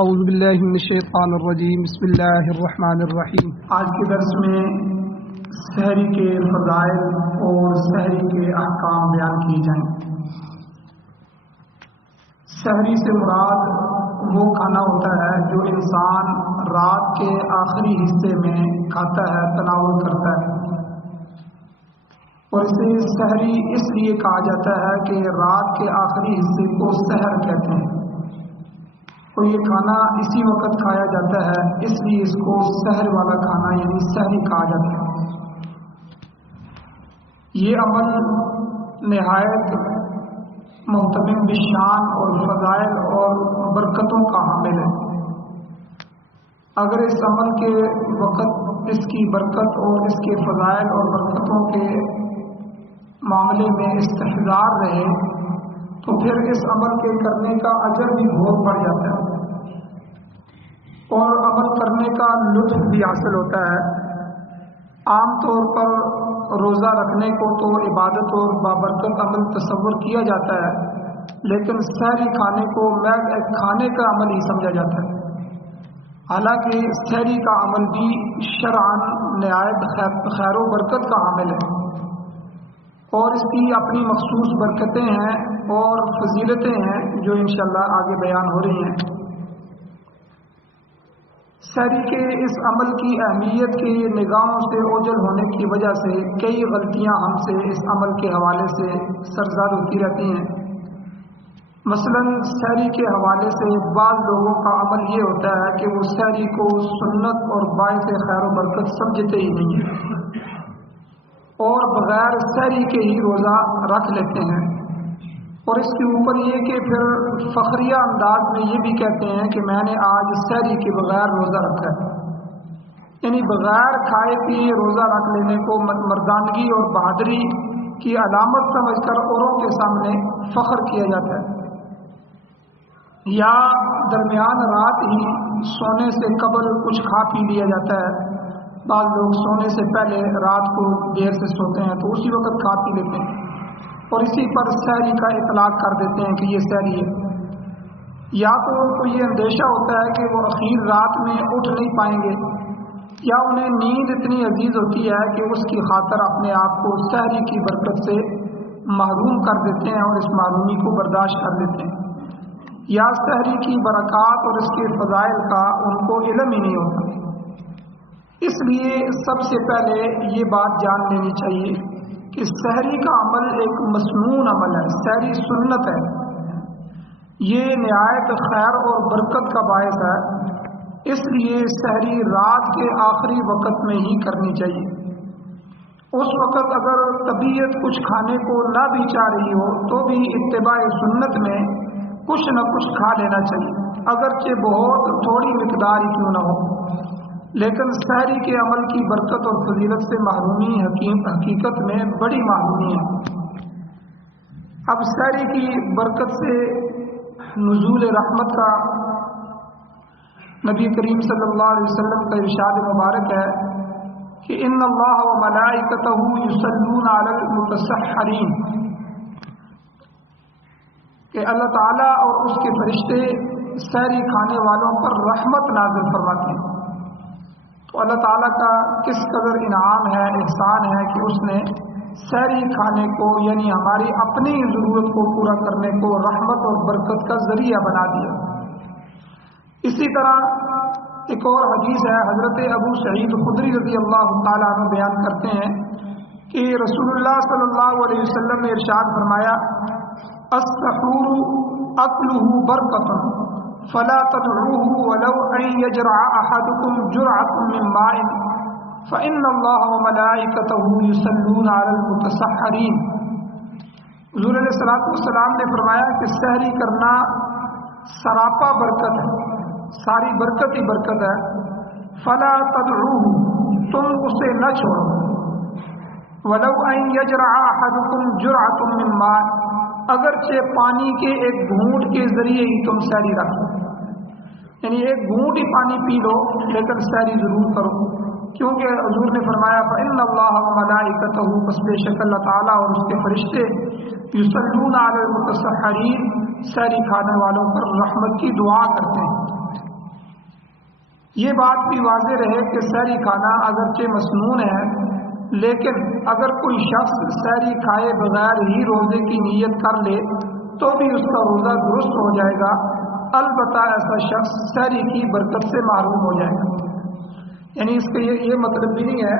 اعوذ باللہ من الشیطان الرجیم بسم اللہ الرحمن الرحیم۔ آج کے درس میں سحری کے فضائل اور سحری کے احکام بیان کیے جائیں۔ سحری سے مراد وہ کھانا ہوتا ہے جو انسان رات کے آخری حصے میں کھاتا ہے، تناول کرتا ہے، اور اسے سحری اس لیے کہا جاتا ہے کہ رات کے آخری حصے کو سحر کہتے ہیں، اور یہ کھانا اسی وقت کھایا جاتا ہے، اس لیے اس کو سحر والا کھانا یعنی سحری کہا جاتا ہے۔ یہ عمل نہایت محتمل بشان اور فضائل اور برکتوں کا حامل ہے۔ اگر اس عمل کے وقت اس کی برکت اور اس کے فضائل اور برکتوں کے معاملے میں استحضار رہے تو پھر اس عمل کے کرنے کا اجر بھی بہت بڑھ جاتا ہے اور عمل کرنے کا لطف بھی حاصل ہوتا ہے۔ عام طور پر روزہ رکھنے کو تو عبادت اور بابرکت عمل تصور کیا جاتا ہے، لیکن سحری کھانے کو محض ایک کھانے کا عمل ہی سمجھا جاتا ہے، حالانکہ سحری کا عمل بھی شرعاً نہایت خیر و برکت کا حامل ہے، اور اس کی اپنی مخصوص برکتیں ہیں اور فضیلتیں ہیں جو انشاءاللہ آگے بیان ہو رہی ہیں۔ سحری کے اس عمل کی اہمیت کے نگاہوں سے اوجھل ہونے کی وجہ سے کئی غلطیاں ہم سے اس عمل کے حوالے سے سرزاد ہوتی رہتی ہیں۔ مثلا سحری کے حوالے سے بعض لوگوں کا عمل یہ ہوتا ہے کہ وہ سحری کو سنت اور باعث خیر و برکت سمجھتے ہی نہیں ہیں اور بغیر سحری کے ہی روزہ رکھ لیتے ہیں، اور اس کے اوپر یہ کہ پھر فخریہ انداز میں یہ بھی کہتے ہیں کہ میں نے آج سحری کے بغیر روزہ رکھا ہے، یعنی بغیر کھائے پیے روزہ رکھ لینے کو مردانگی اور بہادری کی علامت سمجھ کر اوروں کے سامنے فخر کیا جاتا ہے، یا درمیان رات ہی سونے سے قبل کچھ کھا پی لیا جاتا ہے۔ بعض لوگ سونے سے پہلے رات کو دیر سے سوتے ہیں تو اسی وقت کھا پی لیتے ہیں اور اسی پر سحری کا اطلاق کر دیتے ہیں کہ یہ سحری ہے، یا تو ان کو یہ اندیشہ ہوتا ہے کہ وہ اخیر رات میں اٹھ نہیں پائیں گے، یا انہیں نیند اتنی عزیز ہوتی ہے کہ اس کی خاطر اپنے آپ کو سحری کی برکت سے محروم کر دیتے ہیں اور اس محرومی کو برداشت کر لیتے ہیں، یا سحری کی برکات اور اس کے فضائل کا ان کو علم ہی نہیں ہوتا۔ اس لیے سب سے پہلے یہ بات جان لینی چاہیے کہ سحری کا عمل ایک مسنون عمل ہے، سحری سنت ہے، یہ نہایت خیر اور برکت کا باعث ہے، اس لیے سحری رات کے آخری وقت میں ہی کرنی چاہیے۔ اس وقت اگر طبیعت کچھ کھانے کو نہ بھی چاہ رہی ہو تو بھی اتباع سنت میں کچھ نہ کچھ کھا لینا چاہیے، اگرچہ بہت تھوڑی مقدار ہی کیوں نہ ہو، لیکن سحری کے عمل کی برکت اور فضیلت سے محرومی حقیقت میں بڑی محرومی ہے۔ اب سحری کی برکت سے نزول رحمت کا نبی کریم صلی اللہ علیہ وسلم کا ارشاد مبارک ہے کہ ان اللہ و ملائکتہ یصلون علی المتسحرین، کہ اللہ تعالیٰ اور اس کے فرشتے سحری کھانے والوں پر رحمت نازل فرماتے ہیں۔ تو اللہ تعالیٰ کا کس قدر انعام ہے، احسان ہے کہ اس نے سحری کھانے کو یعنی ہماری اپنی ضرورت کو پورا کرنے کو رحمت اور برکت کا ذریعہ بنا دیا۔ اسی طرح ایک اور حدیث ہے، حضرت ابو سعید خدری رضی اللہ تعالیٰ عنہ بیان کرتے ہیں کہ رسول اللہ صلی اللہ علیہ وسلم نے ارشاد فرمایا السحور اکلہ برکۃ فلا تدعوه ولو ان يجرع احدكم جرعة من ماء فان الله وملائكته يصلون على المتسحرين۔ حضور علیہ الصلوۃ والسلام نے فرمایا کہ سحری کرنا سراپا برکت ہے، ساری برکت ہی برکت ہے، فلا تدعوه، تم اسے نہ چھوڑو، ولو ان يجرع احدكم جرعة من ماء، اگرچہ پانی کے ایک گھونٹ کے ذریعے ہی تم سحری رکھو، یعنی ایک گھونٹ ہی پانی پی لو لیکن سحری ضرور کرو، کیونکہ حضور نے فرمایا فإن اللہ وملائکتہ، پس بے شک اللہ تعالیٰ اور اس کے فرشتے یصلون علی المتسحرین، سحری کھانے والوں پر رحمت کی دعا کرتے ہیں۔ یہ بات بھی واضح رہے کہ سحری کھانا اگرچہ مسنون ہے، لیکن اگر کوئی شخص سحری کھائے بغیر ہی روزے کی نیت کر لے تو بھی اس کا روزہ درست ہو جائے گا، البتہ ایسا شخص سحری کی برکت سے محروم ہو جائے گا۔ یعنی اس کا یہ مطلب بھی نہیں ہے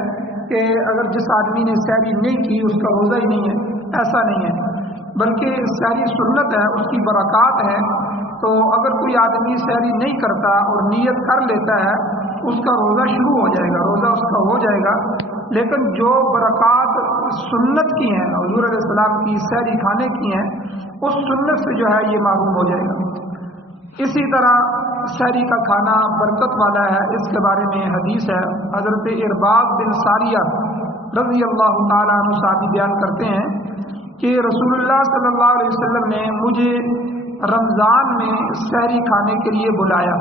کہ اگر جس آدمی نے سحری نہیں کی اس کا روزہ ہی نہیں ہے، ایسا نہیں ہے، بلکہ سحری سنت ہے، اس کی برکات ہے۔ تو اگر کوئی آدمی سحری نہیں کرتا اور نیت کر لیتا ہے اس کا روزہ شروع ہو جائے گا، روزہ اس کا ہو جائے گا، لیکن جو برکات سنت کی ہیں، حضور علیہ السلام کی سحری کھانے کی ہیں، اس سنت سے جو ہے یہ معلوم ہو جائے گا۔ اسی طرح سحری کا کھانا برکت والا ہے، اس کے بارے میں حدیث ہے، حضرت ارباض بن ساریہ رضی اللہ تعالیٰ عنہ صحابی بیان کرتے ہیں کہ رسول اللہ صلی اللہ علیہ وسلم نے مجھے رمضان میں سحری کھانے کے لیے بلایا،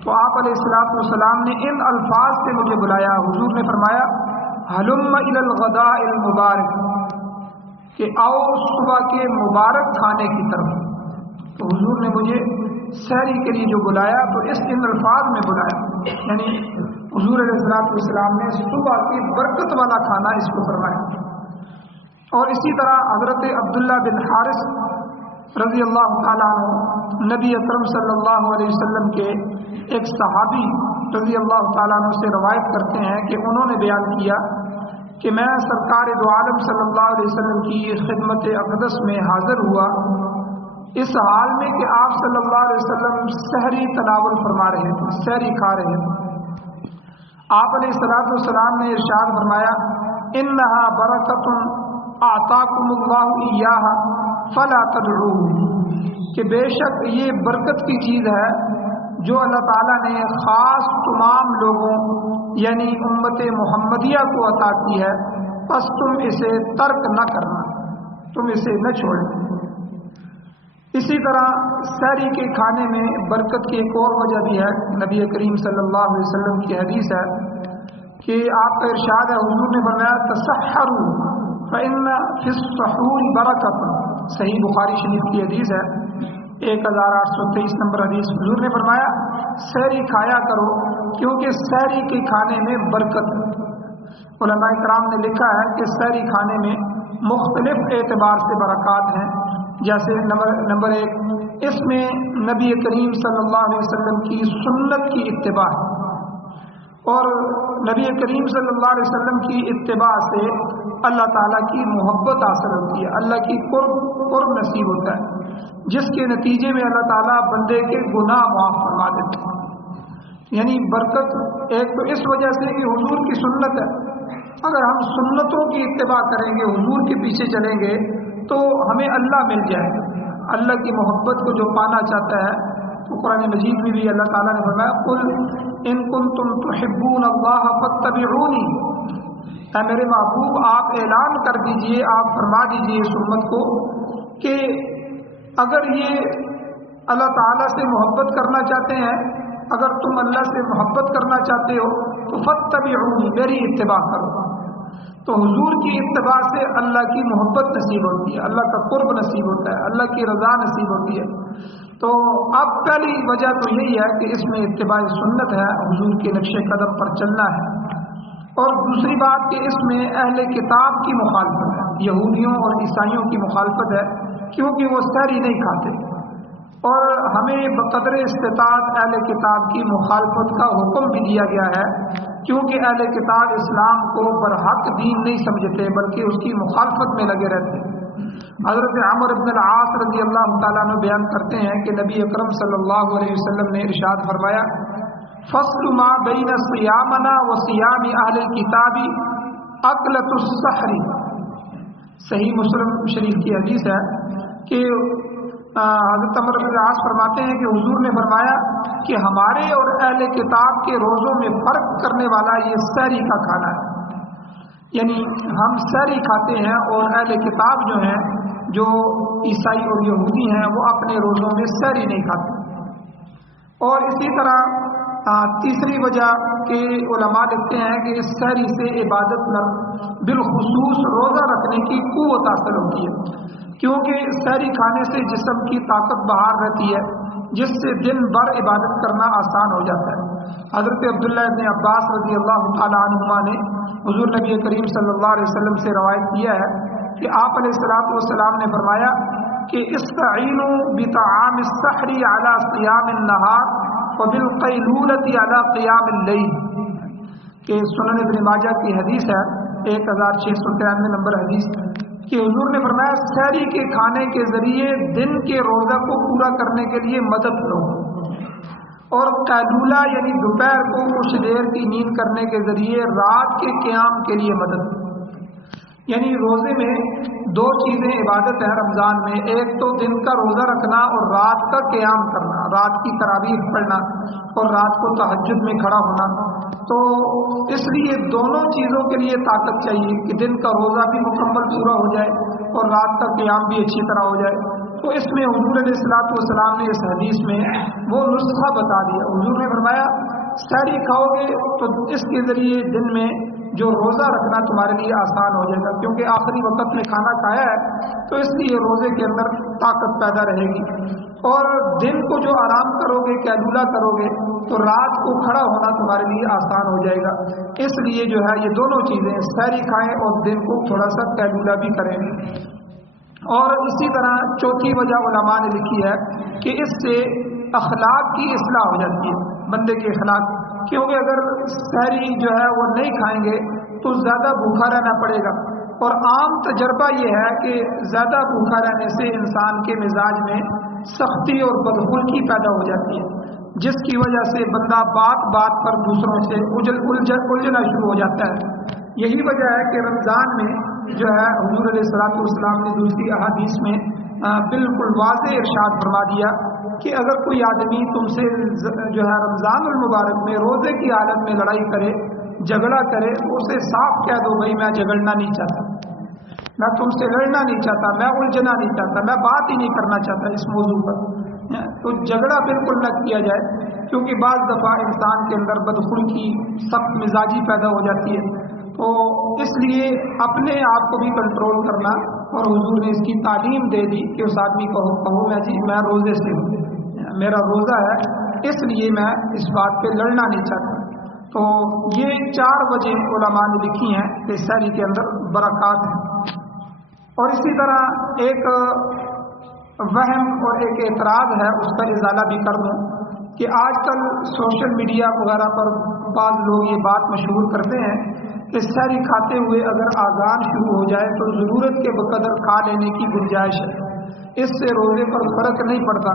تو آپ علیہ السلام نے ان الفاظ سے مجھے بلایا۔ حضور نے فرمایا ہلم الی الغداء المبارک، کہ آؤ صبح کے مبارک کھانے کی طرف۔ تو حضور نے مجھے سحری کے لیے جو بلایا تو ان الفاظ میں بلایا، یعنی حضور علیہ السلام نے صبح کی برکت والا کھانا اس کو فرمایا۔ اور اسی طرح حضرت عبداللہ بن حارث رضی اللہ تعالیٰ عنہ نبی اکرم صلی اللہ علیہ وسلم کے ایک صحابی رضی اللہ تعالیٰ عنہ سے روایت کرتے ہیں کہ انہوں نے بیان کیا کہ میں سرکار دو عالم صلی اللہ علیہ وسلم کی خدمت اقدس میں حاضر ہوا، اس حال میں کہ آپ صلی اللہ علیہ وسلم سحری تناول فرما رہے تھے، سحری کھا رہے تھے۔ آپ علیہ السلام نے ارشاد فرمایا انہا برکت اعطاکم اللہ ایاہا فلا تدعوہ، کہ بے شک یہ برکت کی چیز ہے جو اللہ تعالیٰ نے خاص تمام لوگوں یعنی امت محمدیہ کو عطا کی ہے، بس تم اسے ترک نہ کرنا، تم اسے نہ چھوڑنا۔ اسی طرح سحری کے کھانے میں برکت کی ایک اور وجہ بھی ہے، نبی کریم صلی اللہ علیہ وسلم کی حدیث ہے کہ آپ کا ارشاد ہے، حضور نے فرمایا تسحروا فإن فی السحور برکۃ، صحیح بخاری شریف کی حدیث ہے 1823 نمبر حدیث۔ حضور نے فرمایا سحری کھایا کرو کیونکہ سحری کے کھانے میں برکت ہے۔ علماء کرام نے لکھا ہے کہ سحری کھانے میں مختلف اعتبار سے برکات ہیں، جیسے نمبر 1 اس میں نبی کریم صلی اللہ علیہ وسلم کی سنت کی اتباع، اور نبی کریم صلی اللہ علیہ وسلم کی اتباع سے اللہ تعالیٰ کی محبت حاصل ہوتی ہے، اللہ کی قرب نصیب ہوتا ہے، جس کے نتیجے میں اللہ تعالیٰ بندے کے گناہ معاف فرما دیتے ہیں۔ یعنی برکت ایک تو اس وجہ سے کہ حضور کی سنت ہے، اگر ہم سنتوں کی اتباع کریں گے، حضور کے پیچھے چلیں گے تو ہمیں اللہ مل جائے گا۔ اللہ کی محبت کو جو پانا چاہتا ہے تو قرآن مجید میں بھی اللہ تعالیٰ نے فرمایا قل ان کنتم تحبون اللہ فاتبعونی، اے میرے محبوب آپ اعلان کر دیجئے، آپ فرما دیجئے اس امت کو کہ اگر یہ اللہ تعالیٰ سے محبت کرنا چاہتے ہیں، اگر تم اللہ سے محبت کرنا چاہتے ہو تو فاتبعونی، میری اتباع کرو۔ تو حضور کی اتباع سے اللہ کی محبت نصیب ہوتی ہے، اللہ کا قرب نصیب ہوتا ہے، اللہ کی رضا نصیب ہوتی ہے۔ تو اب پہلی وجہ تو یہی ہے کہ اس میں اتباع سنت ہے، حضور کے نقش قدم پر چلنا ہے، اور دوسری بات کہ اس میں اہل کتاب کی مخالفت ہے، یہودیوں اور عیسائیوں کی مخالفت ہے، کیونکہ وہ سحری نہیں کھاتے، اور ہمیں بقدر استطاعت اہل کتاب کی مخالفت کا حکم بھی دیا گیا ہے، کیونکہ اہل کتاب اسلام کو برحق دین نہیں سمجھتے بلکہ اس کی مخالفت میں لگے رہتے ہیں۔ حضرت عمر بن العاص رضی اللہ تعالیٰ عنہ بیان کرتے ہیں کہ نبی اکرم صلی اللہ علیہ وسلم نے ارشاد فرمایا فصل ما بین صیامنا و صیام اہل الکتاب اکلۃ السحر، صحیح مسلم شریف کی حدیث ہے کہ حضرت عمر بن العاص فرماتے ہیں کہ حضور نے فرمایا کہ ہمارے اور اہل کتاب کے روزوں میں فرق کرنے والا یہ سحری کا کھانا ہے، یعنی ہم سحری کھاتے ہیں اور اہل کتاب جو ہیں، جو عیسائی اور یہودی ہیں، وہ اپنے روزوں میں سحری نہیں کھاتے۔ اور اسی طرح تیسری وجہ کہ علماء لکھتے ہیں کہ اس سحری سے عبادت میں بالخصوص روزہ رکھنے کی قوت حاصل ہوتی ہے، کیونکہ سحری کھانے سے جسم کی طاقت بحال رہتی ہے، جس سے دن بھر عبادت کرنا آسان ہو جاتا ہے۔ حضرت عبداللہ ابن عباس رضی اللہ تعالیٰ عنہما نے حضور نبی کریم صلی اللہ علیہ وسلم سے روایت کیا ہے کہ آپ علیہ الصلوۃ والسلام نے فرمایا کہ استعینوا بطعام السحر علی صیام النہار وبالقیلولۃ علی قیام اللیل، کہ سنن ابن ماجہ کی حدیث ہے 1693 نمبر حدیث، کہ حضور نے فرمایا سحری کے کھانے کے ذریعے دن کے روزہ کو پورا کرنے کے لیے مدد لو، اور قیلولہ یعنی دوپہر کو کچھ دیر کی نیند کرنے کے ذریعے رات کے قیام کے لیے مدد، یعنی روزے میں دو چیزیں عبادت ہے رمضان میں، ایک تو دن کا روزہ رکھنا اور رات کا قیام کرنا، رات کی تراویح پڑھنا اور رات کو تہجد میں کھڑا ہونا، تو اس لیے دونوں چیزوں کے لیے طاقت چاہیے کہ دن کا روزہ بھی مکمل پورا ہو جائے اور رات کا قیام بھی اچھی طرح ہو جائے۔ تو اس میں حضور علیہ الصلوۃ والسلام نے اس حدیث میں وہ نسخہ بتا دیا۔ حضور نے فرمایا سحری کھاؤ گے تو اس کے ذریعے دن میں جو روزہ رکھنا تمہارے لیے آسان ہو جائے گا، کیونکہ آخری وقت میں کھانا کھایا ہے تو اس لیے روزے کے اندر طاقت پیدا رہے گی، اور دن کو جو آرام کرو گے قیلولہ کرو گے تو رات کو کھڑا ہونا تمہارے لیے آسان ہو جائے گا۔ اس لیے جو ہے یہ دونوں چیزیں سحری کھائیں اور دن کو تھوڑا سا قیلولہ بھی کریں۔ اور اسی طرح چوتھی وجہ علماء نے لکھی ہے کہ اس سے اخلاق کی اصلاح ہو جاتی ہے، بندے کے اخلاق، کیونکہ اگر سحری جو ہے وہ نہیں کھائیں گے تو زیادہ بھوکا رہنا پڑے گا، اور عام تجربہ یہ ہے کہ زیادہ بھوکا رہنے سے انسان کے مزاج میں سختی اور بدخلقی پیدا ہو جاتی ہے، جس کی وجہ سے بندہ بات بات پر دوسروں سے الجھنا شروع ہو جاتا ہے۔ یہی وجہ ہے کہ رمضان میں جو ہے حضور علیہ الصلوۃ والسلام نے دوسری احادیث میں بالکل واضح ارشاد فرما دیا کہ اگر کوئی آدمی تم سے جو ہے رمضان المبارک میں روزے کی حالت میں لڑائی کرے، جھگڑا کرے، تو اسے صاف کہہ دو بھائی میں جھگڑنا نہیں چاہتا، میں تم سے لڑنا نہیں چاہتا، میں الجھنا نہیں چاہتا، میں بات ہی نہیں کرنا چاہتا اس موضوع پر۔ تو جھگڑا بالکل نہ کیا جائے، کیونکہ بعض دفعہ انسان کے اندر بدخلقی سخت مزاجی پیدا ہو جاتی ہے، تو اس لیے اپنے آپ کو بھی کنٹرول کرنا، اور حضور نے اس کی تعلیم دے دی کہ اس آدمی کو کہو میں جی میں روزے سے ہوں، میرا روزہ ہے، اس لیے میں اس بات پہ لڑنا نہیں چاہتا۔ تو یہ 4 وجہ علماء نے لکھی ہیں کہ سحری کے اندر برکات ہیں۔ اور اسی طرح ایک وہم اور ایک اعتراض ہے، اس کا ازالہ بھی کر دوں کہ آج کل سوشل میڈیا وغیرہ پر بعض لوگ یہ بات مشہور کرتے ہیں کہ سحری کھاتے ہوئے اگر اذان شروع ہو جائے تو ضرورت کے بقدر کھا لینے کی گنجائش ہے، اس سے روزے پر فرق نہیں پڑتا،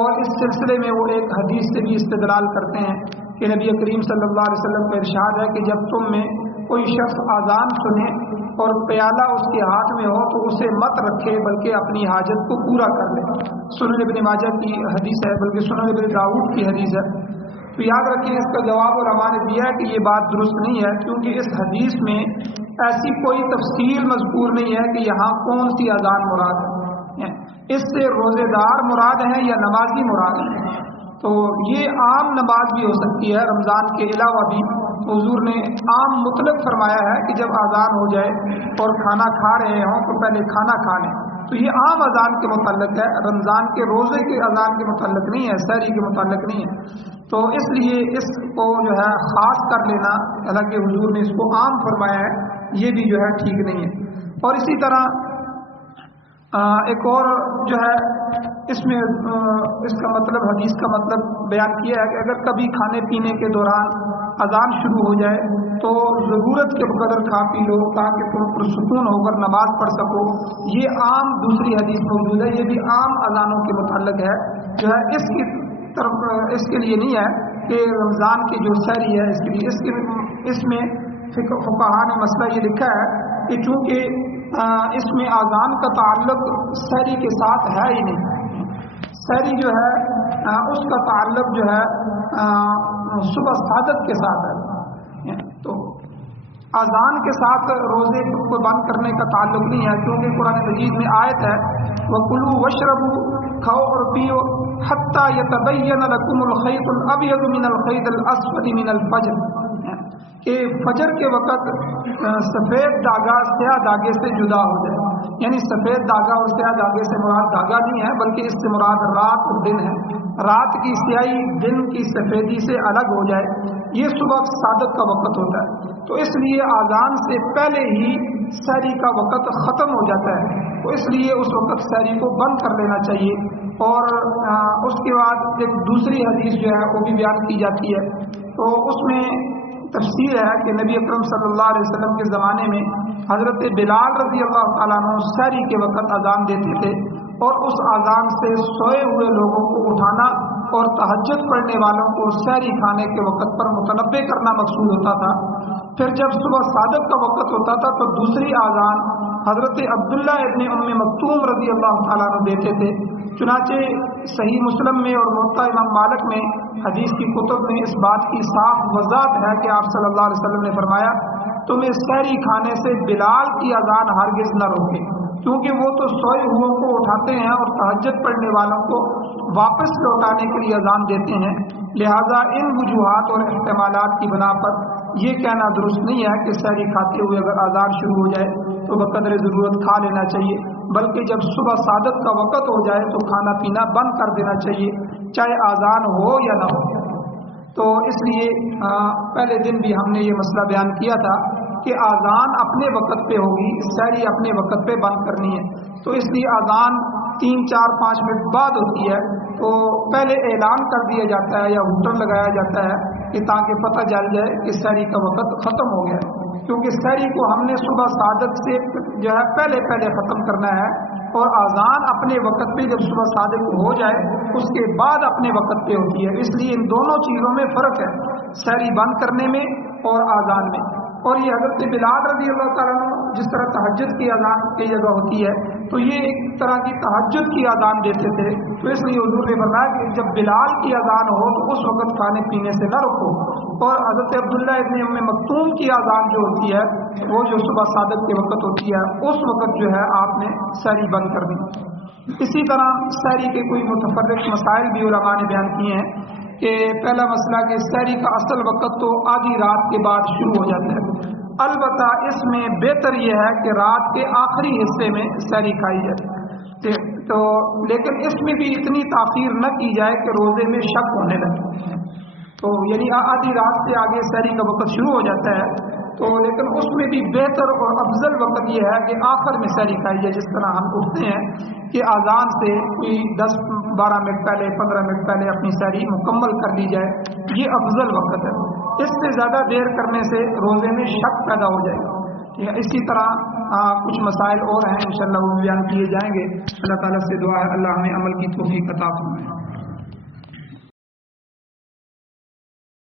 اور اس سلسلے میں وہ ایک حدیث سے بھی استدلال کرتے ہیں کہ نبی کریم صلی اللہ علیہ وسلم کا ارشاد ہے کہ جب تم میں کوئی شخص اذان سنے اور پیالہ اس کے ہاتھ میں ہو تو اسے مت رکھے بلکہ اپنی حاجت کو پورا کر لے۔ سنن ابن ماجہ کی حدیث ہے، بلکہ سنن ابن داؤد کی حدیث ہے۔ تو یاد رکھیں اس کا جواب علماء نے دیا ہے کہ یہ بات درست نہیں ہے، کیونکہ اس حدیث میں ایسی کوئی تفصیل مذکور نہیں ہے کہ یہاں کون سی اذان مراد ہے، اس سے روزے دار مراد ہیں یا نمازی مراد ہیں۔ تو یہ عام نماز بھی ہو سکتی ہے رمضان کے علاوہ بھی، حضور نے عام مطلق فرمایا ہے کہ جب اذان ہو جائے اور کھانا کھا رہے ہوں تو پہلے کھانا کھا لیں، تو یہ عام اذان کے متعلق ہے، رمضان کے روزے کے اذان کے متعلق نہیں ہے، سحری کے متعلق نہیں ہے۔ تو اس لیے اس کو جو ہے خاص کر لینا، حالانکہ حضور نے اس کو عام فرمایا ہے، یہ بھی جو ہے ٹھیک نہیں ہے۔ اور اسی طرح ایک اور جو ہے اس میں اس کا مطلب حدیث کا مطلب بیان کیا ہے کہ اگر کبھی کھانے پینے کے دوران اذان شروع ہو جائے تو ضرورت کے بقدر کھا پی لو تاکہ تم پرسکون ہو کر نماز پڑھ سکو، یہ عام دوسری حدیث موجود ہے، یہ بھی عام اذانوں کے متعلق ہے، جو ہے اس کی طرف اس کے لیے نہیں ہے کہ رمضان کی جو سحری ہے اس کے لیے، اس میں فقہاء نے مسئلہ یہ لکھا ہے کہ چونکہ اس میں اذان کا تعلق سحری کے ساتھ ہے ہی نہیں، سحری جو ہے اس کا تعلق جو ہے صبح صادق کے ساتھ ہے، تو اذان کے ساتھ روزے کو بند کرنے کا تعلق نہیں ہے، کیونکہ قرآن مجید میں آیت ہے وَكُلُوا وَاشْرَبُوا، کھاؤ اور پیو حَتَّى يَتَبَيَّنَ لَكُمُ الْخَيْطُ الْأَبْيَضُ مِنَ الْخَيْطِ الْأَسْوَدِ مِنَ الْفَجْرِ، کہ فجر کے وقت سفید دھاگا سیاہ دھاگے سے جدا ہو جائے، یعنی سفید دھاگا اور سیاہ دھاگے سے مراد دھاگا نہیں ہے بلکہ اس سے مراد رات اور دن ہے، رات کی سیاہی دن کی سفیدی سے الگ ہو جائے، یہ صبح صادق کا وقت ہوتا ہے۔ تو اس لیے اذان سے پہلے ہی سحری کا وقت ختم ہو جاتا ہے، تو اس لیے اس وقت سحری کو بند کر لینا چاہیے۔ اور اس کے بعد ایک دوسری حدیث جو ہے وہ بھی بیان کی جاتی ہے، تو اس میں تفسیر ہے کہ نبی اکرم صلی اللہ علیہ وسلم کے زمانے میں حضرت بلال رضی اللہ تعالیٰ عنہ سحری کے وقت اذان دیتے تھے، اور اس اذان سے سوئے ہوئے لوگوں کو اٹھانا اور تہجد پڑھنے والوں کو سحری کھانے کے وقت پر متنبہ کرنا مقصود ہوتا تھا۔ پھر جب صبح صادق کا وقت ہوتا تھا تو دوسری اذان حضرت عبداللہ ابن ام مکتوم رضی اللہ تعالیٰ عنہ دیتے تھے۔ چنانچہ صحیح مسلم میں اور موطا امام مالک میں حدیث کی کتب میں اس بات کی صاف وضاحت ہے کہ آپ صلی اللہ علیہ وسلم نے فرمایا، تمہیں سحری کھانے سے بلال کی اذان ہرگز نہ روکے، کیونکہ وہ تو سوئے ہوئوں کو اٹھاتے ہیں اور تہجد پڑھنے والوں کو واپس لوٹانے کے لیے اذان دیتے ہیں۔ لہذا ان وجوہات اور احتمالات کی بنا پر یہ کہنا درست نہیں ہے کہ سحری کھاتے ہوئے اگر اذان شروع ہو جائے تو بقدر ضرورت کھا لینا چاہیے، بلکہ جب صبح صادق کا وقت ہو جائے تو کھانا پینا بند کر دینا چاہیے، چاہے اذان ہو یا نہ ہو۔ تو اس لیے پہلے دن بھی ہم نے یہ مسئلہ بیان کیا تھا کہ اذان اپنے وقت پہ ہوگی، سحری اپنے وقت پہ بند کرنی ہے، تو اس لیے اذان 3 4 5 منٹ بعد ہوتی ہے، تو پہلے اعلان کر دیا جاتا ہے یا ہوٹل لگایا جاتا ہے کہ تاکہ پتہ چل جائے کہ سحری کا وقت ختم ہو گیا ہے، کیونکہ سحری کو ہم نے صبح صادق سے جو ہے پہلے ختم کرنا ہے، اور اذان اپنے وقت پہ جب صبح صادق ہو جائے اس کے بعد اپنے وقت پہ ہوتی ہے۔ اس لیے ان دونوں چیزوں میں فرق ہے، سحری بند کرنے میں اور اذان میں۔ اور یہ حضرت بلال رضی اللہ تعالیٰ عنہ جس طرح تہجد کی اذان کی جگہ ہوتی ہے، تو یہ ایک طرح کی تہجد کی اذان دیتے تھے، تو اس لیے حضور نے فرمایا کہ جب بلال کی اذان ہو تو اس وقت کھانے پینے سے نہ رکو۔ اور حضرت عبداللہ ابن ام مکتوم کی اذان جو ہوتی ہے وہ جو صبح صادق کے وقت ہوتی ہے، اس وقت جو ہے آپ نے سحری بند کر دی۔ اسی طرح سحری کے کوئی متفرق مسائل بھی علماء نے بیان کیے ہیں کہ پہلا مسئلہ کہ سحری کا اصل وقت تو آدھی رات کے بعد شروع ہو جاتا ہے، البتہ اس میں بہتر یہ ہے کہ رات کے آخری حصے میں سحری کھائی جائے، تو لیکن اس میں بھی اتنی تاخیر نہ کی جائے کہ روزے میں شک ہونے لگے، تو یعنی آدھی رات سے آگے سحری کا وقت شروع ہو جاتا ہے، تو لیکن اس میں بھی بہتر اور افضل وقت یہ ہے کہ آخر میں سحری کھائی جائے، جس طرح ہم اٹھتے ہیں کہ اذان سے کوئی 10 12 منٹ پہلے 15 منٹ پہلے اپنی سحری مکمل کر لی جائے، یہ افضل وقت ہے۔ اس سے زیادہ دیر کرنے سے روزے میں شک پیدا ہو جائے گا۔ اسی طرح کچھ مسائل اور ہیں، انشاءاللہ وہ بیان کیے جائیں گے۔ اللہ تعالیٰ سے دعا ہے اللہ ہمیں عمل کی توفیق عطا فرمائے۔